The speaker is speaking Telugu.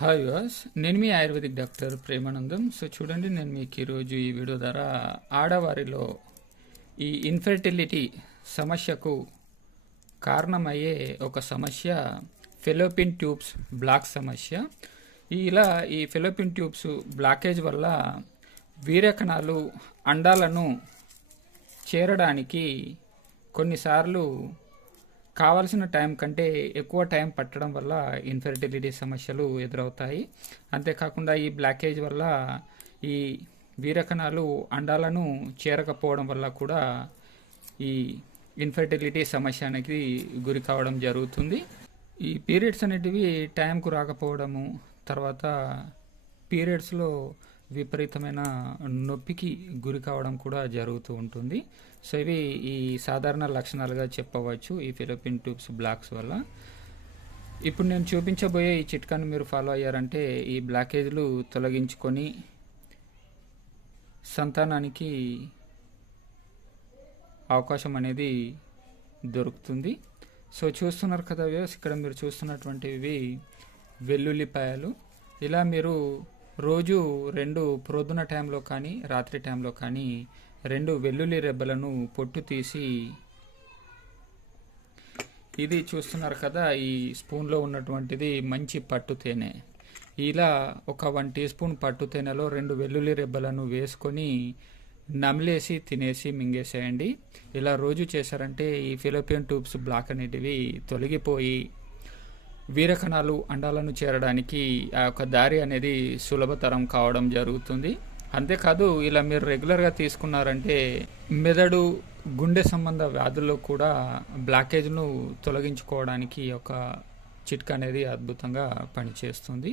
హాయ్ వాస్ నేను మీ ఆయుర్వేదిక్ డాక్టర్ ప్రేమానందం. సో చూడండి నేను మీకు ఈరోజు ఈ వీడియో ద్వారా ఆడవారిలో ఈ ఇన్ఫెర్టిలిటీ సమస్యకు కారణమయ్యే ఒక సమస్య ఫెలోపిన్ ట్యూబ్స్ బ్లాక్ సమస్య. ఇలా ఈ ఫెలోపిన్ ట్యూబ్స్ బ్లాకేజ్ వల్ల వీరకణాలు అండాలను చేరడానికి కొన్నిసార్లు కావాల్సిన టైం కంటే ఎక్కువ టైం పట్టడం వల్ల ఇన్ఫెర్టిలిటీ సమస్యలు ఎదురవుతాయి. అంతేకాకుండా ఈ బ్లాకేజ్ వల్ల ఈ వీరకణాలు అండాలను చేరకపోవడం వల్ల కూడా ఈ ఇన్ఫెర్టిలిటీ సమస్య అనేది గురి కావడం జరుగుతుంది. ఈ పీరియడ్స్ అనేటివి టైంకు రాకపోవడము తర్వాత పీరియడ్స్లో విపరీతమైన నొప్పికి గురి కావడం కూడా జరుగుతూ ఉంటుంది. సో ఇవి ఈ సాధారణ లక్షణాలుగా చెప్పవచ్చు ఈ ఫిలిపిన్ ట్యూబ్స్ బ్లాక్స్ వల్ల. ఇప్పుడు నేను చూపించబోయే ఈ చిట్కాను మీరు ఫాలో అయ్యారంటే ఈ బ్లాకేజ్లు తొలగించుకొని సంతానానికి అవకాశం అనేది దొరుకుతుంది. సో చూస్తున్నారు కదా వ్యూస్ ఇక్కడ మీరు చూస్తున్నటువంటివి వెల్లుల్లిపాయలు. ఇలా మీరు రోజు రెండు ప్రొద్దున టైంలో కానీ రాత్రి టైంలో కానీ రెండు వెల్లుల్లి రెబ్బలను పొట్టు తీసి ఇది చూస్తున్నారు కదా ఈ స్పూన్లో ఉన్నటువంటిది మంచి పట్టు తేనె. ఇలా ఒక వన్ టీ స్పూన్ పట్టు తేనెలో రెండు వెల్లుల్లి రెబ్బలను వేసుకొని నమిలేసి తినేసి మింగేసేయండి. ఇలా రోజు చేశారంటే ఈ ఫిలోపియన్ ట్యూబ్స్ బ్లాక్ అనేటివి తొలగిపోయి వీరకణాలు అండాలను చేరడానికి ఆ యొక్క దారి అనేది సులభతరం కావడం జరుగుతుంది. అంతేకాదు ఇలా మీరు రెగ్యులర్గా తీసుకున్నారంటే మెదడు గుండె సంబంధ వ్యాధుల్లో కూడా బ్లాకేజ్ను తొలగించుకోవడానికి ఒక చిట్కా అనేది అద్భుతంగా పనిచేస్తుంది.